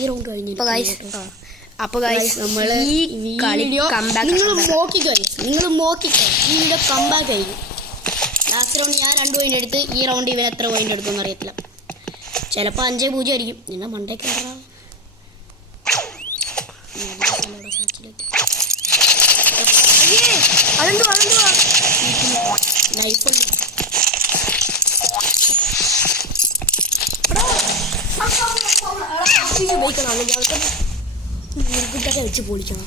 ഈ റൗണ്ട് കഴിഞ്ഞു. അപ്പോൾ ഗൈസ് നമ്മൾ ഈ കളി കംബാക്ക് നിങ്ങൾ നോക്കിക്കോ, ഈ വീഡിയോ കംബാക്ക് കഴിഞ്ഞു. ലാസ്റ്റ് റൗണ്ട് ഞാൻ 2 പോയിന്റ് എടുത്ത്, ഈ റൗണ്ട് ഇവൻ എത്ര പോയിന്റ് എടുത്തെന്ന് അറിയത്തില്ല. ചിലപ്പോൾ 5-0 ആയിരിക്കും. നിന്നെ മണ്ടേക്ക് നിർബന്ധമൊക്കെ വെച്ച് പൊളിക്കണം.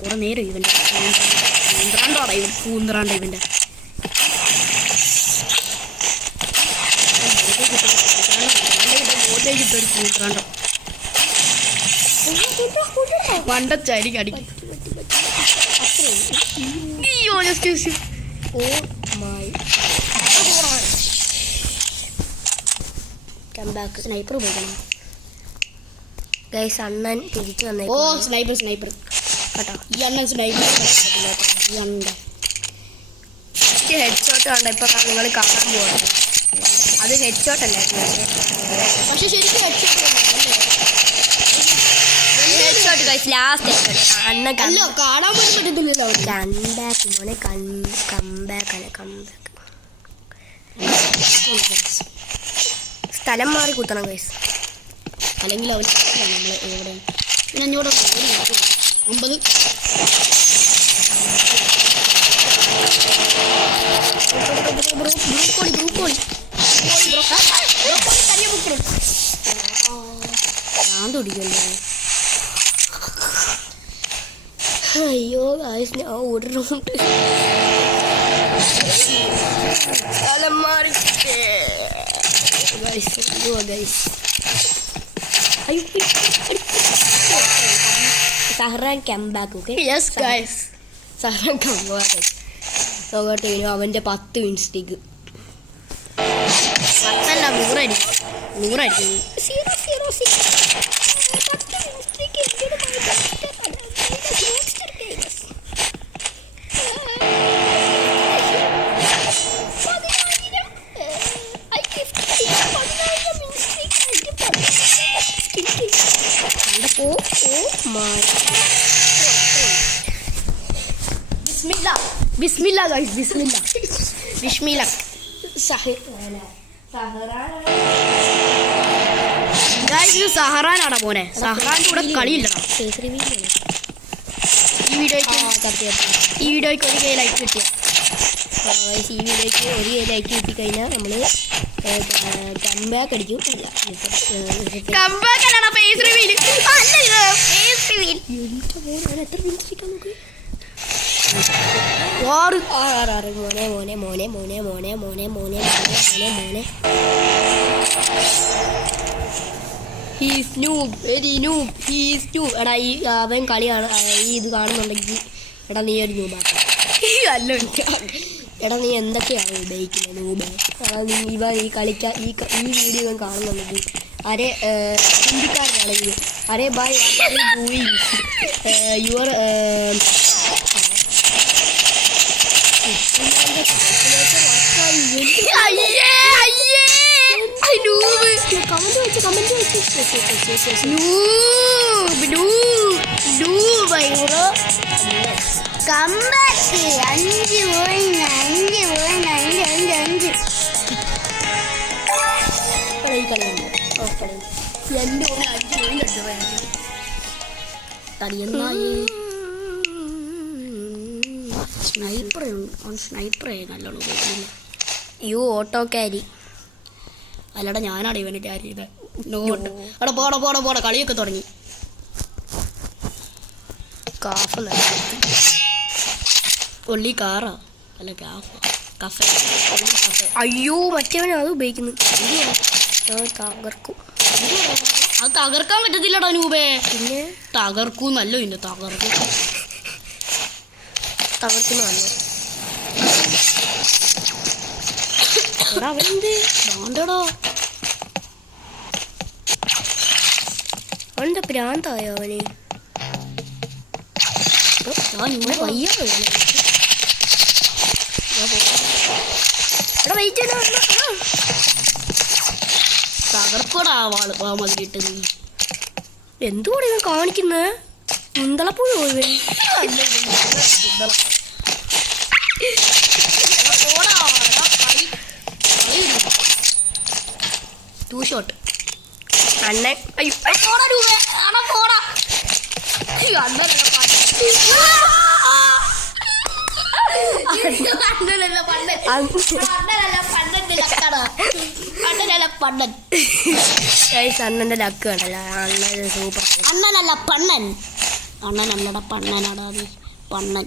കുറെ നേരം ഇവൻ്റെ കൂന്തറാണ്ട ഇവൻ്റെ കൂന്തറാണ്ടോ വണ്ടച്ചാരി കടിക്കും. കംബാക്ക് സ്നൈപ്പർ പോകണം ഗൈസ്. അണ്ണൻ തിരിച്ചു വന്നേ. ഓ സ്നൈപ്പർ കേട്ടോ. ഈ അണ്ണൻ സ്നൈപ്പർ ഈ അണ്ണൻ്റെ ഹെഡ് ഷോട്ട് കണ്ട ഇപ്പൊ നിങ്ങൾ കാണാൻ പോകുന്നത്. അത് ഹെഡ് ഷോട്ട് അല്ലായിരുന്നു, പക്ഷെ ശരിക്കും ഹെഡ് ഷോട്ട് ഗൈസ്. ലാസ്റ്റ് അണ്ണൻ കാണാൻ പോലും പറ്റത്തില്ലല്ലോ. കംബാക്ക് മോനെ, കംബാക്ക് സ്ഥലം മാറി കുത്തണം ഗൈസ്, അല്ലെങ്കിൽ അവർ നമ്മൾ എവിടെ പിന്നെ അഞ്ഞോടെ 9 പിടിക്കല്ലേ. അയ്യോ ഗൈസ്, ഞാൻ ഓടുന്നുണ്ട്. സ്ഥലം മാറി Zohran comeback. Okay yes guys, Zohran comeback. നോക്കട്ടെ അവൻ്റെ 10 മിനിറ്റ് 100 ബിസ്മില്ല ഗൈസ്, ബിസ്മില്ല. സഹറാനാണ് മോനെ, സഹറാൻ്റെ കൂടെ കളിയില്ലടാ. ഈ വീഡിയോയ്ക്ക് 1K ലൈക്ക് കിട്ടിയ ഈ വീഡിയോയ്ക്ക് 1K ലൈക്ക് കിട്ടിക്കഴിഞ്ഞാൽ നമ്മൾ കംബാക്ക് അടിക്കും. എടാ ഈ അവൻ കളിയാണ്, ഈ ഇത് കാണുന്നുണ്ടെങ്കിൽ എടാ നീ ഒരു നൂബാക്ക. അല്ല എടാ നീ എന്തൊക്കെയാണ് ഉപയോഗിക്കുന്നത് നൂബ്? ഈ കളിക്കാൻ ഈ വീഡിയോ ഞാൻ കാണുന്നുണ്ടെങ്കിൽ അരെ ഹിന്ദിക്കാരനാണെങ്കിൽ അരെ ബൈ ഡൂയിങ് യുവർ സ്നൈപ്പർ നല്ലോണം ഉപയോഗിക്കില്ല. യു ഓട്ടോ ക്യാരി അല്ലടാ, ഞാനാണ് ഇവനെ ക്യാരി ചെയ്തത്. അവിടെ പോടാ കളിയൊക്കെ തുടങ്ങി. ഒള്ളി കാറാ അല്ല കഫ. അയ്യോ മറ്റവനെ അത് ഉപയോഗിക്കുന്നു. തകർക്കും. അത് തകർക്കാൻ പറ്റത്തില്ലടാ നൂബേ. പിന്നെ തകർക്കൂന്നല്ലോ ഇന്ന് തകർക്കുന്നു അവനെന്ത് വേണ്ടടാ. അവൻ്റെ പ്രാന്തായോ അവന്? ഞാൻ ഇവിടെ വയ്യ. എടാ വെയിറ്റ് തകർക്കടാ വാള് ആ മതിലിട്ട് നീ. എന്തുകൂടെ ഇത് കാണിക്കുന്നത്? മുന്തളപ്പുഴ പോയി ടൂ ഷോട്ട് അണ്ണൻ. അയ്യോ അണ്ണന്റെ ലക്ക് കണ്ടല്ലോ. അണ്ണൻ സൂപ്പർ. അണ്ണനല്ല പണ്ണൻ. അണ്ണനല്ലടാ പണ്ണനടാ നീ. പണ്ണൻ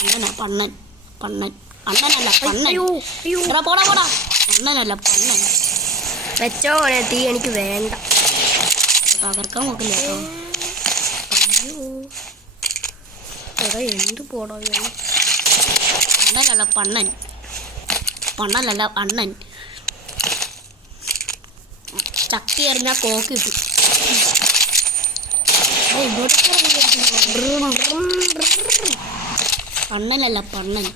അണ്ണനാ പണ്ണൻ. പണ്ണൻ അണ്ണനല്ല പണ്ണൻ. എടാ പോടാ പോടാ. അണ്ണനല്ല പണ്ണൻ. വെച്ചോ തീ എനിക്ക് വേണ്ട. തകർക്കാൻ നോക്കില്ല കേട്ടോ. അയ്യോ എടാ എന്ത് പോടാ. അണ്ണനല്ല പണ്ണൻ. പണ്ണനല്ല അണ്ണൻ. ചക്കി എറിഞ്ഞാൽ കോക്ക് കിട്ടും. അണ്ണനല്ല പണ്ണൻ.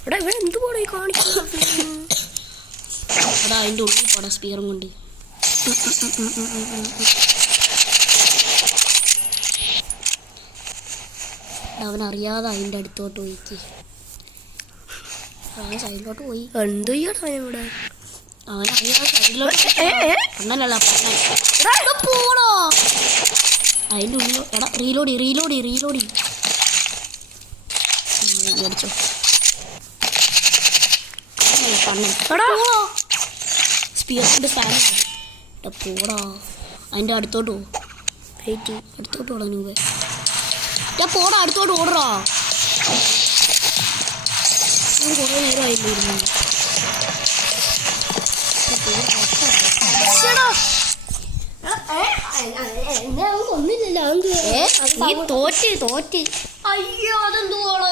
ഇവിടെ ഇവിടെ എന്ത് പോടാ ഈ കാണിക്കുന്നത്? എടാ അതിൻ്റെ ഉള്ളിൽ പോടാ സ്പീറും കൊണ്ട്. അവനറിയാതെ അതിൻ്റെ അടുത്തോട്ട് പോയിക്ക്. അവൻ സൈഡിലോട്ട് പോയി. എന്ത് ചെയ്യടാ ഇവിടെ? അവനറിയാതെ സൈഡിലോട്ട്. അണ്ണനല്ല പണ്ണൻ. പോടോ അതിൻ്റെ ഉള്ളിൽ. എടാ റീലോടി റീലോടി റീലോടി മേടിച്ചോ. പണ്ണൻ സ്പീറിൻ്റെ സ്പാൻ. പോടാ അതിൻ്റെ അടുത്തോട്ട് പോ. വെയിറ്റ് അടുത്തോട്ട് പോടാ നൂബേ. പോടാ അടുത്തോട്ട് ഓടറാ. കുറേ നേരമായില്ല ഇരുന്നു. തോറ്റ്. അയ്യോ അതെന്തുവാടാ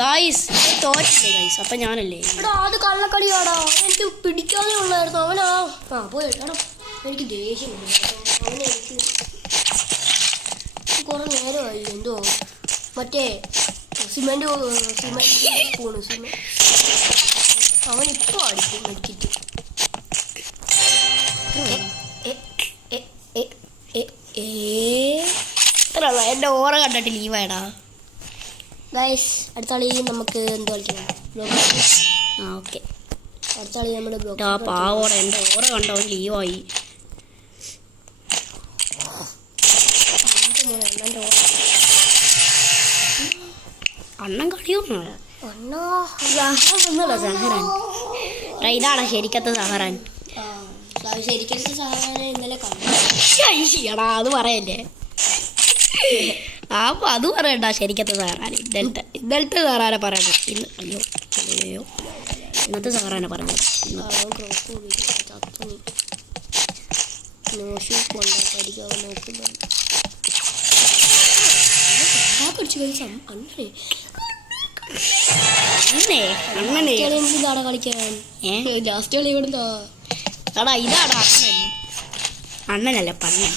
ഗൈസ് തോറ്റില്ലേ ഗൈസ്? അപ്പം ഞാനല്ലേ. എടാ അത് കള്ളക്കളിയാടാ. എനിക്ക് പിടിക്കാതെ ഉള്ളായിരുന്നു. അവനാ പോയി എടാ എനിക്ക് ദേഷ്യം അവനെനിക്ക് കുറെ നേരമായി. എന്തോ മറ്റേ സിമെന്റ് പോണു സിമെന്റ്. അവനിപ്പോൾ അടിക്കും വെച്ചിട്ട്. എൻ്റെ ഓറ കണ്ടിട്ട് ലീവായടാ. ഗൈസ് അടുത്ത കളി നമുക്ക് എന്ത് കളിക്കണം? ആ ഓക്കെ. അടുത്ത കളി നമ്മുടെ ആ പാവോടെ എൻ്റെ ഓറ കണ്ടോ ലീവായി. അണ്ണൻ കളിയൊന്നോ സഹറാൻ. ഇതാണോ ശരിക്കത്തെ സഹറാൻ? ശരിക്കും സാധാരണ ഇന്നലെ ടാ അത് പറയല്ലേ. അപ്പം അത് പറയണ്ട ശരിക്കത്തെ സഹറാൻ. ഇന്നലത്തെ സഹറാനെ പറയണ്ട. ഇന്ന് അയ്യോ അയ്യോ ഇന്നത്തെ സഹറാനെ പറഞ്ഞത്. കളിക്കാൻ ലാസ്റ്റ് കളി ഇവിടുന്നാ. എടാ ഇതാണ് അണ്ണൻ. അണ്ണനല്ല പണ്ണൻ.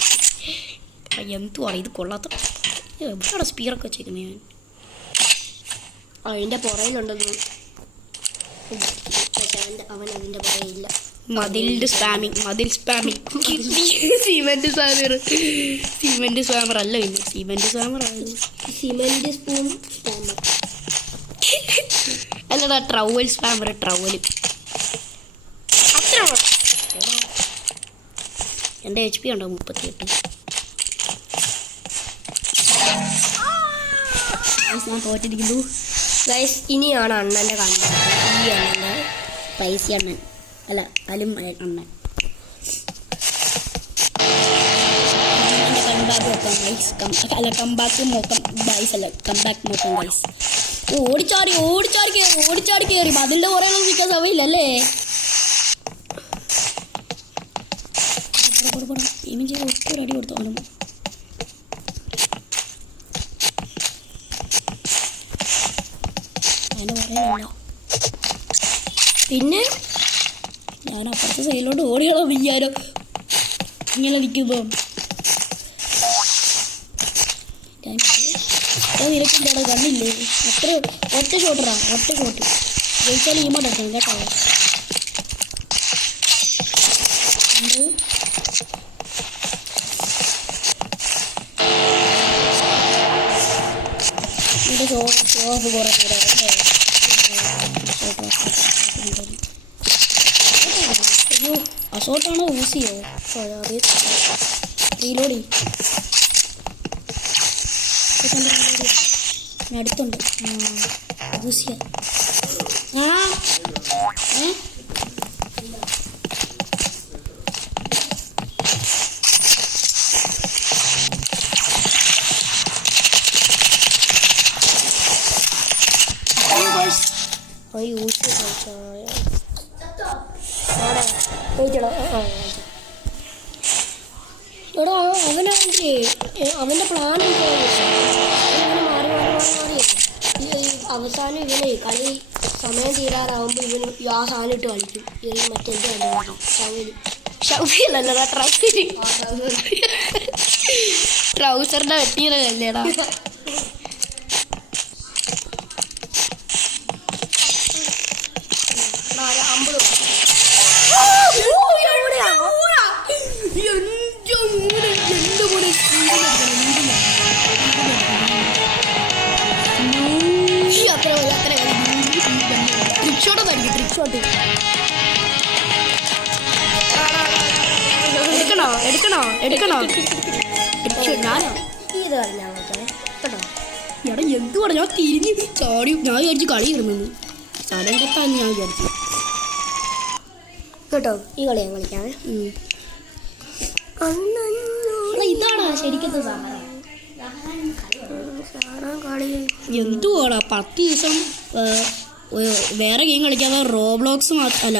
എന്തുവാണ് ഇത് കൊള്ളാത്ത? എവിടെയാണ് സ്പീറൊക്കെ വെച്ചേക്കുന്നത് ഞാൻ? അതിൻ്റെ പുറയിലുണ്ടെന്ന്. അവൻ അതിൻ്റെ പുറയില്ല. മതിൽ സ്പാമിങ്. സിമെന്റ് സ്പാമർ അല്ല പിന്നെ സിമെന്റ് സ്പാമർ ആണ്. സിമെന്റ് സ്പൂൺ സ്പാമർ അല്ലടാ ട്രവൽ സ്പാമർ. ട്രവല് അത്ര എൻ്റെ HP ഉണ്ടോ 38. ഞാൻ തോറ്റിരിക്കുന്നു ഗൈസ്. ഇനിയാണ് അണ്ണൻ്റെ കണ്ടത്. ഈ അണ്ണൻ്റെ പൈസ അണ്ണൻ അല്ല അലും അണ്ണൻ. കംബാക്ക് നോക്കാം ഗൈസ്. അല്ല കംബാക്ക് നോക്കാം ഗൈസ്. അല്ല കംബാക്ക് നോക്കാം ഗൈസ്. ഓടിച്ചാടി കയറി അതിൻ്റെ കുറേ നിൽക്കാൻ സമയമില്ലല്ലേ. ഒറ്റൊരു അടി കൊടുത്തു അവനും. അതിൻ്റെ കുറേയല്ല. പിന്നെ ഞാൻ അപ്പുറത്തെ സൈഡിലോട്ട് ഓടിയാലോ വിചാരോ ഇങ്ങനെ നിൽക്കുമ്പോൾ. നിരക്കുമ്പോൾ കണ്ടില്ലേ അത്ര ഒറ്റ ഷോട്ടറാ ഒറ്റ ഷോട്ട് ജയിച്ചാൽ ഈമോട്ട് എടുക്കണം കേട്ടോ എൻ്റെ ഷോപ്പ് കുറേ പേരല്ലേ അയ്യോ അസോട്ടാണോ യൂസ് ചെയ്യോ റീലോഡി അടുത്തുണ്ട് യൂസ് ചെയ്യാം യൂസ് എടാ അവനാണെങ്കിൽ അവൻ്റെ പ്ലാൻ ഇങ്ങനെ മാറി അവസാനം ഇവനെ കളി സമയം തീരാറാവുമ്പോൾ ഇവൻ ആ സാധനം ഇട്ട് കളിക്കും ഇവൻ മറ്റെന്ത് കളിക്കും ഷൗഫിയല്ലടാ ട്രൗസറിൻ്റെ വെട്ടിയതല്ലേടാ എടുക്കണോ എടാ എന്ത് പറഞ്ഞാ തിരിഞ്ഞ് ചാടി ഞാൻ വിചാരിച്ചു കളി ഇരുന്നു സ്ഥലം കെട്ടാന്ന് ഞാൻ വിചാരിച്ചു കേട്ടോ ഈ കളി ഞാൻ കളിക്കാമേ ഇതാണ് ശരിക്കത്തെ എന്തുവാടാ 10 ദിവസം വേറെ ഗെയിം കളിക്കാതെ റോബ്ലോക്സ് മാത്രമല്ല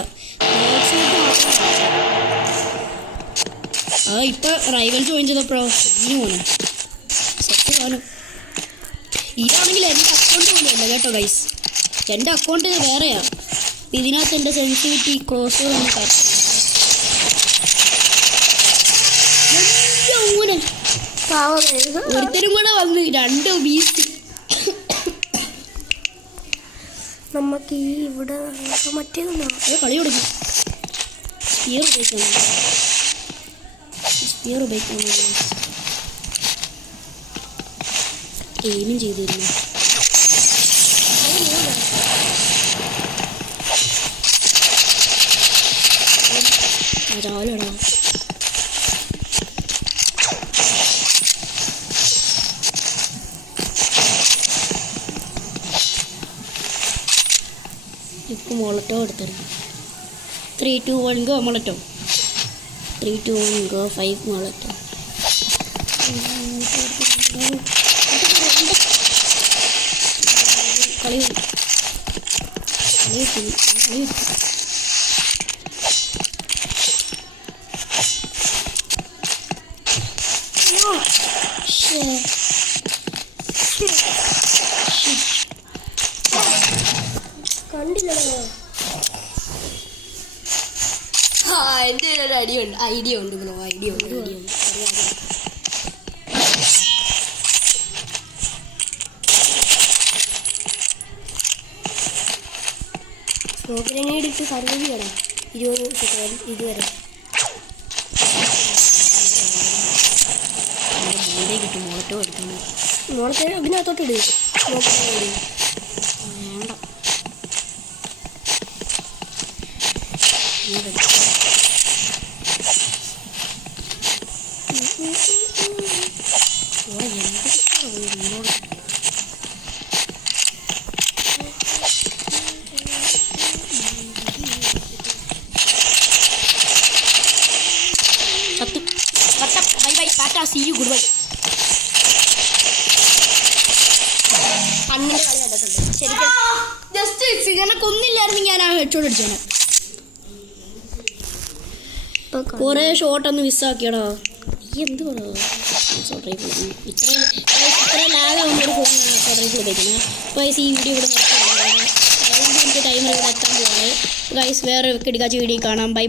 ഇപ്പം റൈവൽ ജോയിൻ ചെയ്തപ്പോഴോ ഇതിന് പോനെ സെറ്റ് പോലും ഇതാണെങ്കിൽ എൻ്റെ അക്കൗണ്ട് പോലും അല്ല കേട്ടോ ഗൈസ് എൻ്റെ അക്കൗണ്ട് വേറെയാണ് ഇതിനകത്ത് എൻ്റെ സെൻസിറ്റിവിറ്റി ക്രോസ് ഒരുത്തരും കൂടെ വന്ന് 2 ബീസ്റ്റ് നമുക്ക് ഈ ഇവിടെ മറ്റേത് കളി കൊടുക്കും സ്പിയർ ഉപയോഗിക്കണം ഗെയിമും ചെയ്തിരുന്നു രാവിലെടാ ഇപ്പോൾ മൊളറ്റോ എടുത്തിരുന്നു 3, 2, 1 ഗോ മൊളറ്റോ 3, 2, 1 ഗോ 5 മൊളറ്റോ കളി കണ്ടില്ലല്ലോ എൻ്റെ ഒരു ഐഡിയ ഉണ്ട് ബ്രോ ഐഡിയ ഉണ്ട് ഗ്രെനേഡ് ഇട്ട് സർവൈവ് ചെയ്യണം 20 സെക്കൻഡ് ഇതുവരെ കിട്ടും മോളറ്റോ എടുക്കണം മോളത്തെ അതിനകത്തോട്ട് ഇടുക വേണ്ട See you, goodbye. 12 കളി കണ്ടിട്ടുണ്ട് ശരിക്കും ജസ്റ്റ് സിഗനെ കൊന്നില്ലായിരുന്നു ഞാൻ ആ ഹെഡ്ഷോട്ട് അടിച്ചേനെ കുറേ ഷോട്ടൊന്ന് മിസ്സാക്കിയടാ എന്ത് ഇത്ര ലാഗാവുന്ന ഒരു ഫോൺ ഉപയോഗിക്കുന്നത് അപ്പോൾ ഈ വീഡിയോ ഇവിടെ നിർത്തുന്നത് ടൈമർ ഇവിടെ എത്താൻ പോവാണ് ഗൈസ് വേറെ കിടക്കാച്ച വീഡിയോ കാണാം ബൈ